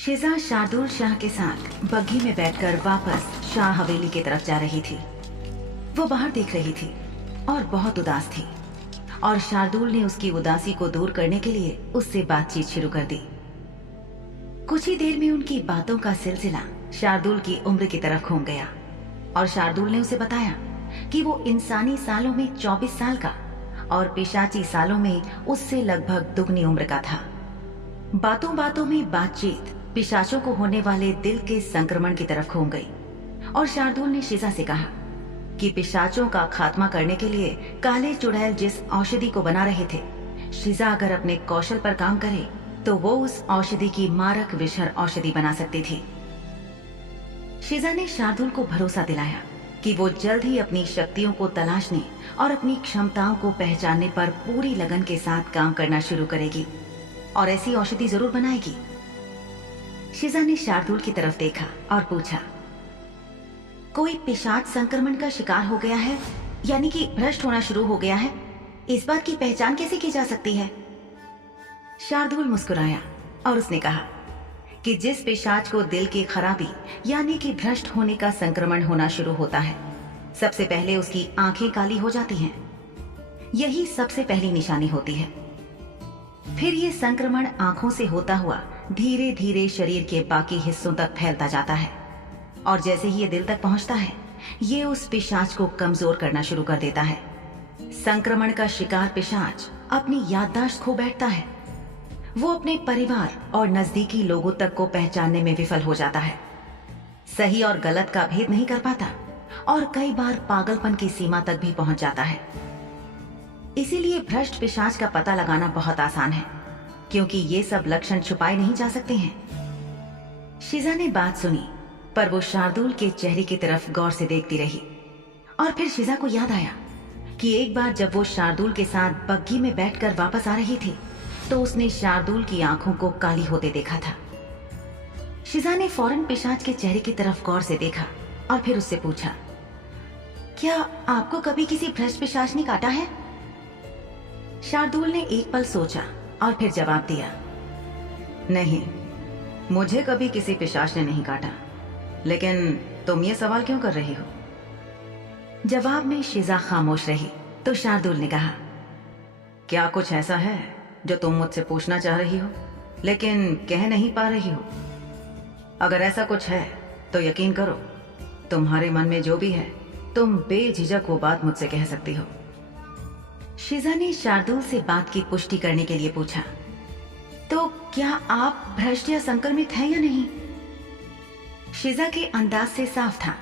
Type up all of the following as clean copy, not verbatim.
शिजा शार्दुल शाह के साथ बग्घी में बैठकर वापस शाह हवेली की तरफ जा रही थी। वो बाहर देख रही थी और बहुत उदास थी और शार्दुल ने उसकी उदासी को दूर करने के लिए उससे बातचीत शुरू कर दी। कुछ ही देर में उनकी बातों का सिलसिला शार्दुल की उम्र की तरफ घूम गया और शार्दुल ने उसे बताया कि वो इंसानी सालों में 24 साल का और पिशाची सालों में उससे लगभग दुगनी उम्र का था। बातों बातों में बातचीत पिशाचों को होने वाले दिल के संक्रमण की तरफ घूम गई और शार्दुल ने शिजा से कहा कि पिशाचों का खात्मा करने के लिए काले चुड़ैल जिस औषधि को बना रहे थे, शिजा अगर अपने कौशल पर काम करे तो वो उस औषधि की मारक विषहर औषधि बना सकती थी। शिजा ने शार्दुल को भरोसा दिलाया कि वो जल्द ही अपनी शक्तियों को तलाशने और अपनी क्षमताओं को पहचानने पर पूरी लगन के साथ काम करना शुरू करेगी और ऐसी औषधि जरूर बनाएगी। शिजा ने शार्दुल की तरफ देखा और पूछा, कोई पिशाच संक्रमण का शिकार हो गया है, यानी कि भ्रष्ट होना शुरू हो गया है, इस बात की पहचान कैसे की जा सकती है? शार्दुल मुस्कुराया और उसने कहा कि जिस पिशाच को दिल की खराबी यानी कि भ्रष्ट होने का संक्रमण होना शुरू होता है, सबसे पहले उसकी आंखें काली हो जाती हैं। यही सबसे पहली निशानी होती है। फिर ये संक्रमण आंखों से होता हुआ धीरे धीरे शरीर के बाकी हिस्सों तक फैलता जाता है और जैसे ही ये दिल तक पहुंचता है, ये उस पिशाच को कमजोर करना शुरू कर देता है। संक्रमण का शिकार पिशाच अपनी याददाश्त खो बैठता है। वो अपने परिवार और नजदीकी लोगों तक को पहचानने में विफल हो जाता है, सही और गलत का भेद नहीं कर पाता और कई बार पागलपन की सीमा तक भी पहुंच जाता है। इसीलिए भ्रष्ट पिशाच का पता लगाना बहुत आसान है, क्योंकि ये सब लक्षण छुपाए नहीं जा सकते हैं। शिजा ने बात सुनी, पर वो शार्दुल के चेहरे की तरफ गौर से देखती रही और फिर शिजा को याद आया कि एक बार जब वो शार्दुल के साथ बग्घी में बैठकर वापस आ रही थी तो उसने शार्दुल की आंखों को काली होते देखा था। शिजा ने फौरन पिशाच के चेहरे की तरफ गौर से देखा और फिर उससे पूछा, क्या आपको कभी किसी भ्रष्ट पिशाच ने काटा है? शार्दुल ने एक पल सोचा और फिर जवाब दिया, नहीं, मुझे कभी किसी पिशाच ने नहीं काटा। लेकिन तुम ये सवाल क्यों कर रही हो? जवाब में शिजा खामोश रही तो शार्दुल ने कहा, क्या कुछ ऐसा है जो तुम मुझसे पूछना चाह रही हो लेकिन कह नहीं पा रही हो? अगर ऐसा कुछ है तो यकीन करो, तुम्हारे मन में जो भी है तुम बेझिझक वो बात मुझसे कह सकती हो। शिजा ने शार्दुल से बात की पुष्टि करने के लिए पूछा, तो क्या आप भ्रष्ट या संक्रमित हैं या नहीं? शिजा के अंदाज से साफ था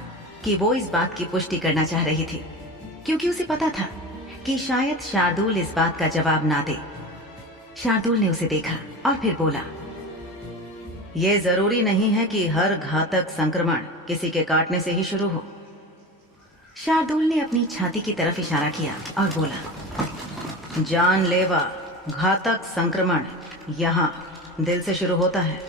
कि वो इस बात की पुष्टि करना चाह रही थी, क्योंकि उसे पता था कि शायद शार्दुल इस बात का जवाब ना दे। शार्दुल ने उसे देखा और फिर बोला, यह जरूरी नहीं है कि हर घातक संक्रमण किसी के काटने से ही शुरू हो। शार्दुल ने अपनी छाती की तरफ इशारा किया और बोला, जानलेवा घातक संक्रमण यहाँ दिल से शुरू होता है।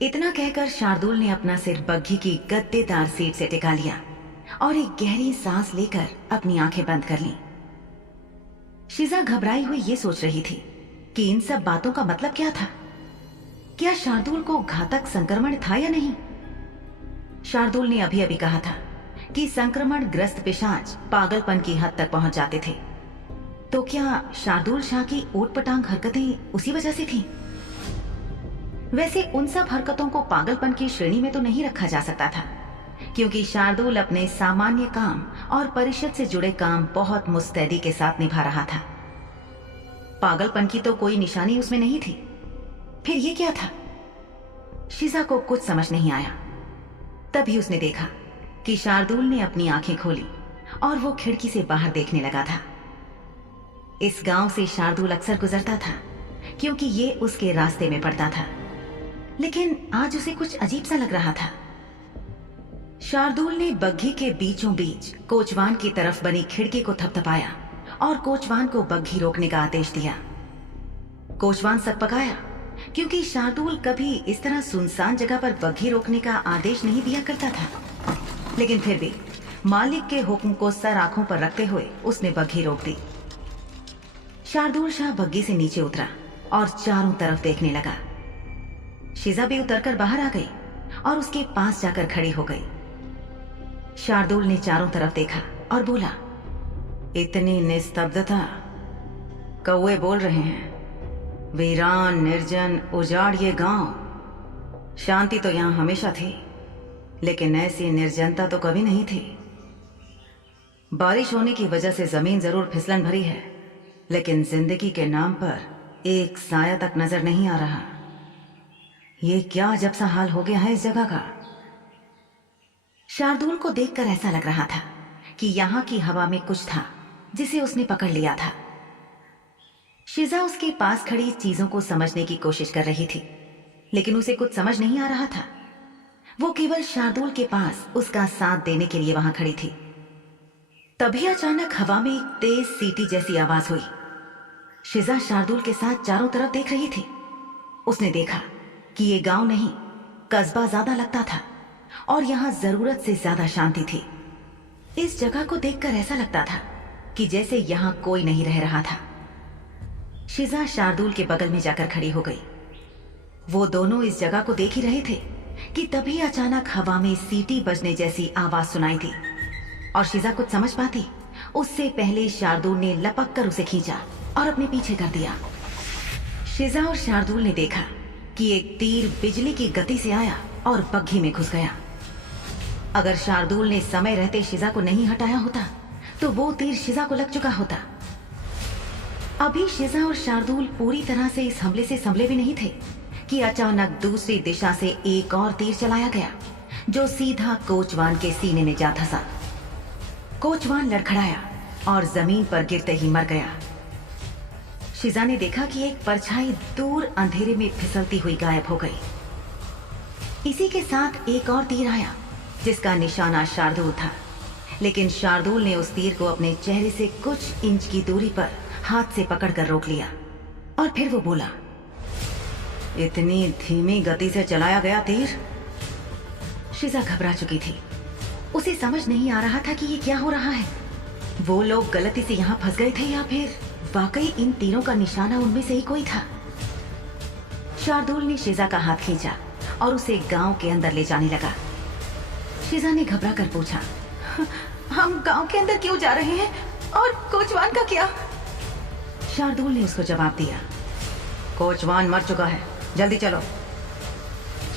इतना कहकर शार्दुल ने अपना सिर बग्घी की गद्देदार सीट से टिका लिया और एक गहरी सांस लेकर अपनी आंखें बंद कर लीं। शिजा घबराई हुई ये सोच रही थी कि इन सब बातों का मतलब क्या था। क्या शार्दुल को घातक संक्रमण था या नहीं? शार्दुल ने अभी अभी कहा था कि संक्रमण ग्रस्त पिशाच पागलपन की हद तक पहुंच जाते थे, तो क्या शार्दुल शाह की ऊटपटांग हरकतें उसी वजह से थीं? वैसे उन सब हरकतों को पागलपन की श्रेणी में तो नहीं रखा जा सकता था, क्योंकि शार्दुल अपने सामान्य काम और परिषद से जुड़े काम बहुत मुस्तैदी के साथ निभा रहा था। पागलपन की तो कोई निशानी उसमें नहीं थी। फिर ये क्या था? शिजा को कुछ समझ नहीं आया। तभी उसने देखा कि शार्दुल ने अपनी आंखें खोली और वो खिड़की से बाहर देखने लगा था। इस गांव से शार्दुल अक्सर गुजरता था, क्योंकि ये उसके रास्ते में पड़ता था, लेकिन आज उसे कुछ अजीब सा लग रहा था। शार्दुल ने बग्घी के बीचों बीच कोचवान की तरफ बनी खिड़की को थपथपाया और कोचवान को बग्घी रोकने का आदेश दिया। कोचवान सकपकाया, क्योंकि शार्दुल कभी इस तरह सुनसान जगह पर बग्घी रोकने का आदेश नहीं दिया करता था। लेकिन फिर भी मालिक के हुक्म को सर आंखों पर रखते हुए उसने बग्घी रोक दी। शार्दुल शाह बग्घी से नीचे उतरा और चारों तरफ देखने लगा। शिजा भी उतरकर बाहर आ गई और उसके पास जाकर खड़ी हो गई। शार्दुल ने चारों तरफ देखा और बोला, इतनी निस्तब्धता। कौवे बोल रहे हैं। वीरान, निर्जन, उजाड़ ये गांव। शांति तो यहां हमेशा थी, लेकिन ऐसी निर्जनता तो कभी नहीं थी। बारिश होने की वजह से जमीन जरूर फिसलन भरी है, लेकिन जिंदगी के नाम पर एक साया तक नजर नहीं आ रहा। ये क्या अजब सा हाल हो गया है इस जगह का। शार्दुल को देखकर ऐसा लग रहा था कि यहाँ की हवा में कुछ था जिसे उसने पकड़ लिया था। शिजा उसके पास खड़ी चीजों को समझने की कोशिश कर रही थी, लेकिन उसे कुछ समझ नहीं आ रहा था। वो केवल शार्दुल के पास उसका साथ देने के लिए वहां खड़ी थी। तभी अचानक हवा में एक तेज सीटी जैसी आवाज हुई। शिजा शार्दुल के साथ चारों तरफ देख रही थी। उसने देखा कि ये गांव नहीं, कस्बा ज्यादा लगता था और यहां जरूरत से ज्यादा शांति थी। इस जगह को देखकर ऐसा लगता था कि जैसे यहां कोई नहीं रह रहा था। शिजा शार्दुल के बगल में जाकर खड़ी हो गई। वो दोनों इस जगह को देख ही रहे थे कि तभी अचानक हवा में सीटी बजने जैसी आवाज सुनाई दी और शिजा कुछ समझ पाती उससे पहले शार्दुल ने लपक कर उसे खींचा और अपने पीछे कर दिया। शिजा और शार्दुल ने देखा कि एक तीर बिजली की गति से आया और बग्घी में घुस गया। अगर शार्दुल ने समय रहते शिजा को नहीं हटाया होता तो वो तीर शिजा को लग चुका होता। अभी शिजा और शार्दुल पूरी तरह से इस हमले से संभले भी नहीं थे कि अचानक दूसरी दिशा से एक और तीर चलाया गया जो सीधा कोचवान के सीने में जा धंसा। कोचवान लड़खड़ाया और जमीन पर गिरते ही मर गया। शिजा ने देखा कि एक परछाई दूर अंधेरे में फिसलती हुई गायब हो गई। इसी के साथ एक और तीर आया जिसका निशाना शार्दुल था, लेकिन शार्दुल ने उस तीर को अपने चेहरे से कुछ इंच की दूरी पर हाथ से पकड़कर रोक लिया और फिर वो बोला, इतनी धीमी गति से चलाया गया तीर। शिजा घबरा चुकी थी। उसे समझ नहीं आ रहा था कि ये क्या हो रहा है। वो लोग गलती से यहाँ फंस गए थे या फिर वाकई इन तीरों का निशाना उनमें से ही कोई था। शार्दुल ने शिजा का हाथ खींचा और उसे गांव के अंदर ले जाने लगा। शिजा ने घबरा कर पूछा, हम गांव के अंदर क्यों जा रहे हैं और कोचवान का क्या? शार्दुल ने उसको जवाब दिया, कोचवान मर चुका है, जल्दी चलो।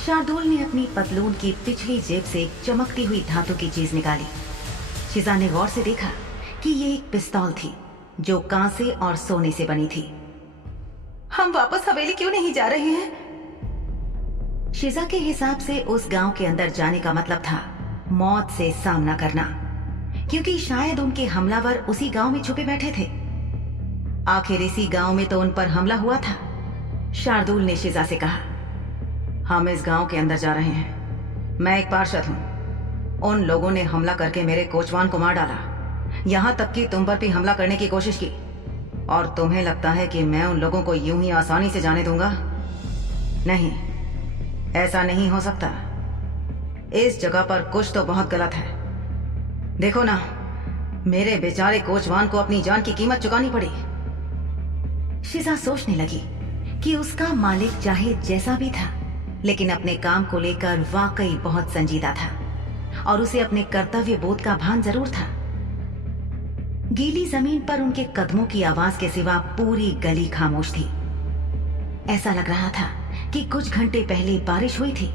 शार्दुल ने अपनी पतलून की पिछली जेब से एक चमकती हुई धातु की चीज निकाली। शिजा ने गौर से देखा कि ये एक पिस्तौल थी जो कांसे और सोने से बनी थी। हम वापस हवेली क्यों नहीं जा रहे हैं? शिजा के हिसाब से उस गांव के अंदर जाने का मतलब था मौत से सामना करना, क्योंकि शायद उनके हमलावर उसी गांव में छुपे बैठे थे। आखिर इसी गांव में तो उन पर हमला हुआ था। शार्दुल ने शिजा से कहा, हम इस गांव के अंदर जा रहे हैं। मैं एक पार्षद हूं। उन लोगों ने हमला करके मेरे कोचवान को मार डाला, यहां तक कि तुम पर भी हमला करने की कोशिश की, और तुम्हें लगता है कि मैं उन लोगों को यूं ही आसानी से जाने दूंगा? नहीं, ऐसा नहीं हो सकता। इस जगह पर कुछ तो बहुत गलत है। देखो ना, मेरे बेचारे कोचवान को अपनी जान की कीमत चुकानी पड़ी। शिजा सोचने लगी कि उसका मालिक चाहे जैसा भी था, लेकिन अपने काम को लेकर वाकई बहुत संजीदा था और उसे अपने कर्तव्य बोध का भान जरूर था। गीली जमीन पर उनके कदमों की आवाज के सिवा पूरी गली खामोश थी। ऐसा लग रहा था कि कुछ घंटे पहले बारिश हुई थी,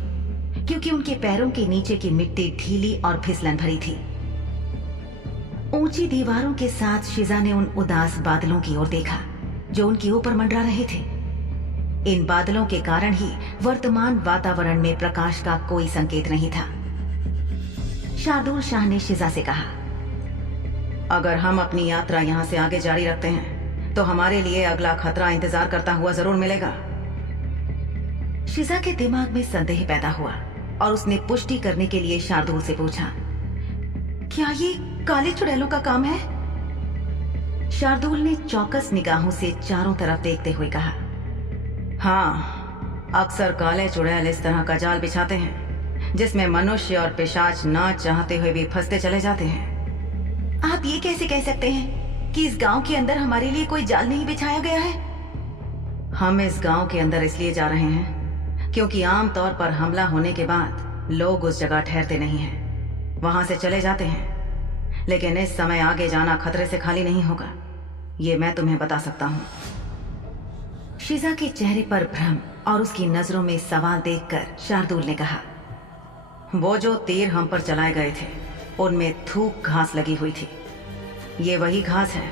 क्योंकि उनके पैरों के नीचे की मिट्टी ढीली और फिसलन भरी थी। ऊंची दीवारों के साथ शिजा ने उन उदास बादलों की ओर देखा जो उनके ऊपर मंडरा रहे थे। इन बादलों के कारण ही वर्तमान वातावरण में प्रकाश का कोई संकेत नहीं था। शार्दुल शाह ने शिजा से कहा, अगर हम अपनी यात्रा यहां से आगे जारी रखते हैं तो हमारे लिए अगला खतरा इंतजार करता हुआ जरूर मिलेगा। शिजा के दिमाग में संदेह पैदा हुआ और उसने पुष्टि करने के लिए शार्दुल से पूछा, क्या ये काले चुड़ैलों का काम है? शार्दुल ने चौकस निगाहों से चारों तरफ देखते हुए कहा, हाँ, अक्सर काले चुड़ैल इस तरह का जाल बिछाते हैं जिसमें मनुष्य और पिशाच ना चाहते हुए भी फंसते चले जाते हैं। आप ये कैसे कह सकते हैं कि इस गांव के अंदर हमारे लिए कोई जाल नहीं बिछाया गया है? हम इस गांव के अंदर इसलिए जा रहे हैं क्योंकि आमतौर पर हमला होने के बाद लोग उस जगह ठहरते नहीं हैं, वहां से चले जाते हैं। लेकिन इस समय आगे जाना खतरे से खाली नहीं होगा, ये मैं तुम्हें बता सकता हूं। शिजा के चेहरे पर भ्रम और उसकी नजरों में सवाल देखकर शार्दुल ने कहा, वो जो तीर हम पर चलाए गए थे उनमें थूक घास लगी हुई थी। ये वही घास है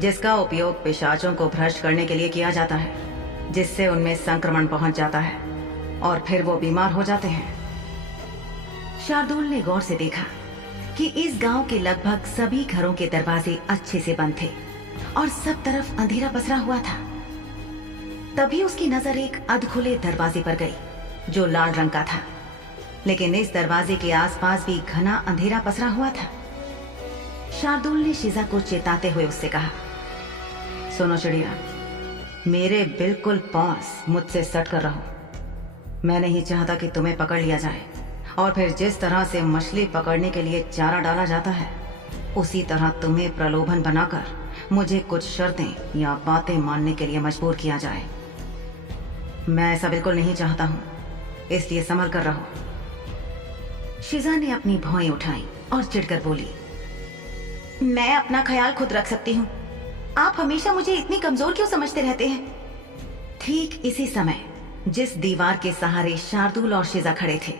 जिसका उपयोग पिशाचों को भ्रष्ट करने के लिए किया जाता है, जिससे उनमें संक्रमण पहुंच जाता है और फिर वो बीमार हो जाते हैं। शार्दुल ने गौर से देखा कि इस गांव के लगभग सभी घरों के दरवाजे अच्छे से बंद थे और सब तरफ अंधेरा पसरा हुआ था। तभी उसकी नजर एक अधखुले दरवाजे पर गई जो लाल रंग का था, लेकिन इस दरवाजे के आसपास भी घना अंधेरा पसरा हुआ था। शार्दुल ने शिजा को चेताते हुए उससे कहा, सुनो चिड़िया, मेरे बिल्कुल पास मुझसे सट कर रहो। मैं नहीं चाहता कि तुम्हें पकड़ लिया जाए और फिर जिस तरह से मछली पकड़ने के लिए चारा डाला जाता है उसी तरह तुम्हें प्रलोभन बनाकर मुझे कुछ शर्तें या बातें मानने के लिए मजबूर किया जाए। मैं ऐसा बिल्कुल नहीं चाहता हूं, इसलिए संभल कर रहो। शिजा ने अपनी भौएं उठाई और चिढ़कर बोली, मैं अपना ख्याल खुद रख सकती हूँ, आप हमेशा मुझे इतनी कमजोर क्यों समझते रहते हैं। ठीक इसी समय जिस दीवार के सहारे शार्दुल और शिजा खड़े थे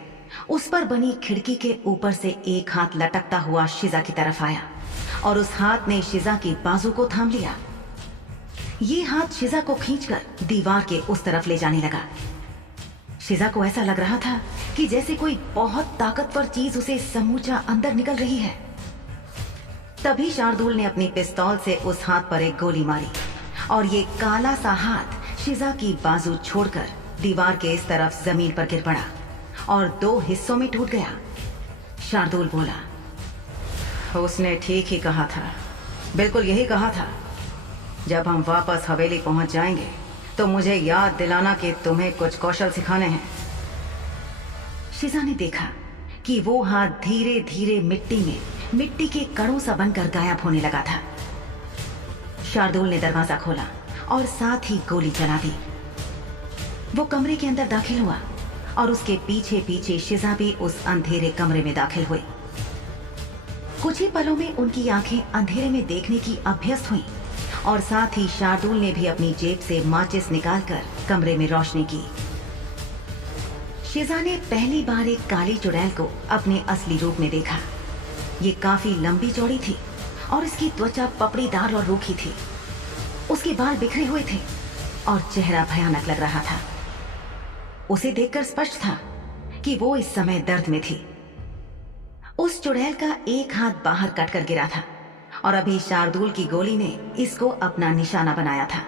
उस पर बनी खिड़की के ऊपर से एक हाथ लटकता हुआ शिजा की तरफ आया और उस हाथ ने शिजा की बाजू को थाम लिया। ये हाथ शिजा को खींचकर दीवार के उस तरफ ले जाने लगा। शिजा को ऐसा लग रहा था कि जैसे कोई बहुत ताकतवर चीज उसे समूचा अंदर निकल रही है। तभी शार्दुल ने अपनी पिस्तौल से उस हाथ पर एक गोली मारी और ये काला सा हाथ शिजा की बाजू छोड़कर दीवार के इस तरफ जमीन पर गिर पड़ा और 2 हिस्सों में टूट गया। शार्दुल बोला, उसने ठीक ही कहा था, बिल्कुल यही कहा था। जब हम वापस हवेली पहुंच जाएंगे तो मुझे याद दिलाना कि तुम्हें कुछ कौशल सिखाने हैं। शिजा ने देखा कि वो हाथ धीरे धीरे मिट्टी के कणों सा बनकर गायब होने लगा था। शार्दुल ने दरवाजा खोला और साथ ही गोली चला दी। वो कमरे के अंदर दाखिल हुआ और उसके पीछे पीछे शिजा भी उस अंधेरे कमरे में दाखिल हुई। कुछ ही पलों में उनकी आंखें अंधेरे में देखने की अभ्यस्त हुईं और साथ ही शार्दुल ने भी अपनी जेब से माचिस निकालकर कमरे में रोशनी की। शिजा ने पहली बार एक काली चुड़ैल को अपने असली रूप में देखा। ये काफी लंबी चौड़ी थी और इसकी त्वचा पपड़ीदार और रूखी थी। उसके बाल बिखरे हुए थे और चेहरा भयानक लग रहा था। उसे देखकर स्पष्ट था कि वो इस समय दर्द में थी। उस चुड़ैल का एक हाथ बाहर कटकर गिरा था और अभी शार्दुल की गोली ने इसको अपना निशाना बनाया था।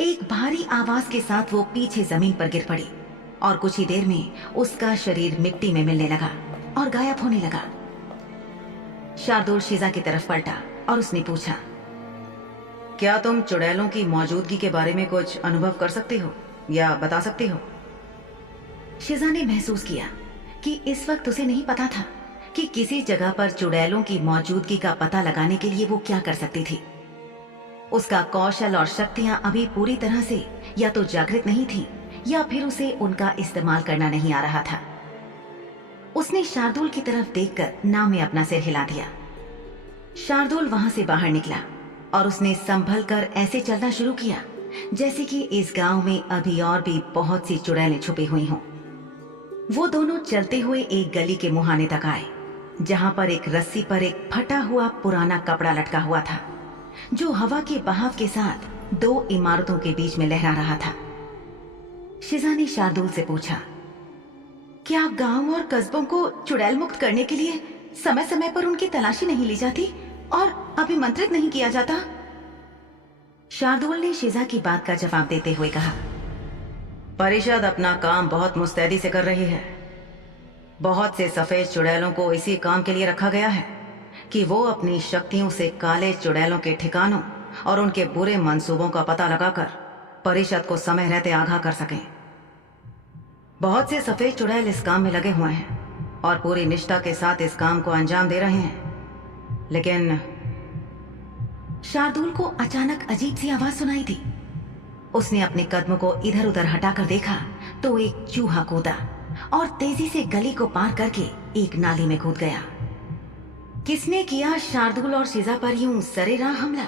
एक भारी आवाज के साथ वो पीछे जमीन पर गिर पड़ी और कुछ ही देर में उसका शरीर मिट्टी में मिलने लगा और गायब होने लगा। शार्दुल शिजा की तरफ पलटा और उसने पूछा, क्या तुम चुड़ैलों की मौजूदगी के बारे में कुछ अनुभव कर सकती हो या बता सकती हो? शिजा ने महसूस किया कि इस वक्त उसे नहीं पता था कि किसी जगह पर चुड़ैलों की मौजूदगी का पता लगाने के लिए वो क्या कर सकती थी। उसका कौशल और शक्तियां अभी पूरी तरह से या तो जागृत नहीं थी या फिर उसे उनका इस्तेमाल करना नहीं आ रहा था। उसने शार्दुल की तरफ देखकर नाव में अपना सिर हिला दिया। शार्दुल वहां से बाहर निकला और उसने संभल कर ऐसे चलना शुरू किया जैसे कि इस गांव में अभी और भी बहुत सी चुड़ैलें छुपी हुई हों। वो दोनों चलते हुए एक गली के मुहाने तक आए जहां पर एक रस्सी पर एक फटा हुआ पुराना कपड़ा लटका हुआ था जो हवा के बहाव के साथ 2 इमारतों के बीच में लहरा रहा था। शिजा ने शार्दुल से पूछा, क्या गांव और कस्बों को चुड़ैल मुक्त करने के लिए समय समय पर उनकी तलाशी नहीं ली जाती और अभिमंत्रित नहीं किया जाता? शार्दुल ने शिजा की बात का जवाब देते हुए कहा, परिषद अपना काम बहुत मुस्तैदी से कर रही है। बहुत से सफेद चुड़ैलों को इसी काम के लिए रखा गया है कि वो अपनी शक्तियों से काले चुड़ैलों के ठिकानों और उनके बुरे मंसूबों का पता लगाकर परिषद को समय रहते आगाह कर सकें। बहुत से सफेद चुड़ैल इस काम में लगे हुए हैं और पूरी निष्ठा के साथ इस काम को अंजाम दे रहे हैं। लेकिन शार्दुल को अचानक अजीब सी आवाज सुनाई दी। उसने अपने कदमों को इधर उधर हटाकर देखा तो एक चूहा कूदा और तेजी से गली को पार करके एक नाली में कूद गया। किसने किया शार्दुल और शीजा पर यूं सरेराह हमला?